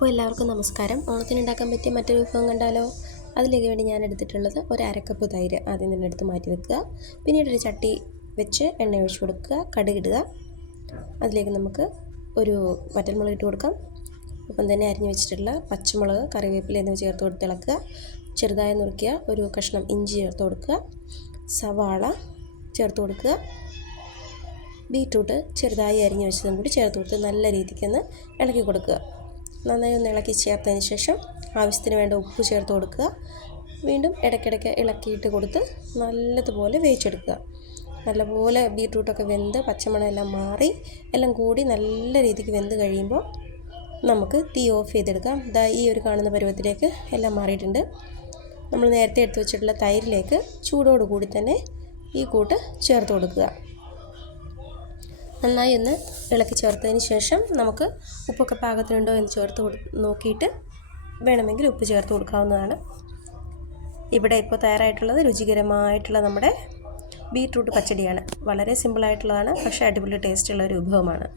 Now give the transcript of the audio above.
അപ്പോൾ എല്ലാവർക്കും നമസ്കാരം. ഓണത്തിന് ഉണ്ടാക്കാൻ പറ്റിയ മറ്റൊരു വിഭവം കണ്ടാലോ? അതിലേക്ക് വേണ്ടി ഞാൻ എടുത്തിട്ടുള്ളത് ഒരു അരക്കപ്പ് തൈര് ആദ്യം തന്നെ എടുത്ത് മാറ്റി വെക്കുക. പിന്നീട് ഒരു ചട്ടി വെച്ച് എണ്ണ ഒഴിച്ച് കൊടുക്കുക, കടുകിടുക. അതിലേക്ക് നമുക്ക് ഒരു വറ്റൽമുളക് ഇട്ട് കൊടുക്കാം. ഒപ്പം തന്നെ അരിഞ്ഞ് വെച്ചിട്ടുള്ള പച്ചമുളക്, കറിവേപ്പില എന്നിവ ചേർത്ത് കൊടുത്ത് ഇളക്കുക. ചെറുതായി നുറുക്കിയ ഒരു കഷ്ണം ഇഞ്ചി ചേർത്ത് കൊടുക്കുക. സവാള ചേർത്ത് കൊടുക്കുക. ബീറ്റ്റൂട്ട് ചെറുതായി അരിഞ്ഞ് വെച്ചതും കൂടി ചേർത്ത് കൊടുത്ത് നല്ല രീതിക്കൊന്ന് ഇളക്കി കൊടുക്കുക. നന്നായി ഒന്ന് ഇളക്കി ചേർത്തതിന് ശേഷം ആവശ്യത്തിന് വേണ്ട ഉപ്പ് ചേർത്ത് കൊടുക്കുക. വീണ്ടും ഇടയ്ക്കിടയ്ക്ക് ഇളക്കിയിട്ട് കൊടുത്ത് നല്ലതുപോലെ വേവിച്ചെടുക്കുക. നല്ലപോലെ ബീറ്റ്റൂട്ടൊക്കെ വെന്ത് പച്ചമണം എല്ലാം മാറി എല്ലാം കൂടി നല്ല രീതിക്ക് വെന്ത് കഴിയുമ്പോൾ നമുക്ക് തീ ഓഫ് ചെയ്തെടുക്കാം. ഈ ഒരു കാണുന്ന പരുവത്തിലേക്ക് എല്ലാം മാറിയിട്ടുണ്ട്. നമ്മൾ നേരത്തെ എടുത്ത് വെച്ചിട്ടുള്ള തൈരിലേക്ക് ചൂടോടുകൂടി തന്നെ ഈ കൂട്ട് ചേർത്ത് കൊടുക്കുക. നന്നായി ഒന്ന് ഇളക്കി ചേർത്തതിന് ശേഷം നമുക്ക് ഉപ്പൊക്കെ പാകത്തിനുണ്ടോ എന്ന് നോക്കിയിട്ട് വേണമെങ്കിൽ ഉപ്പ് ചേർത്ത് കൊടുക്കാവുന്നതാണ്. ഇവിടെ ഇപ്പോൾ തയ്യാറായിട്ടുള്ളത് രുചികരമായിട്ടുള്ള നമ്മുടെ ബീറ്റ്റൂട്ട് പച്ചടിയാണ്. വളരെ സിമ്പിളായിട്ടുള്ളതാണ്, പക്ഷേ അടിപൊളി ടേസ്റ്റുള്ള ഒരു വിഭവമാണ്.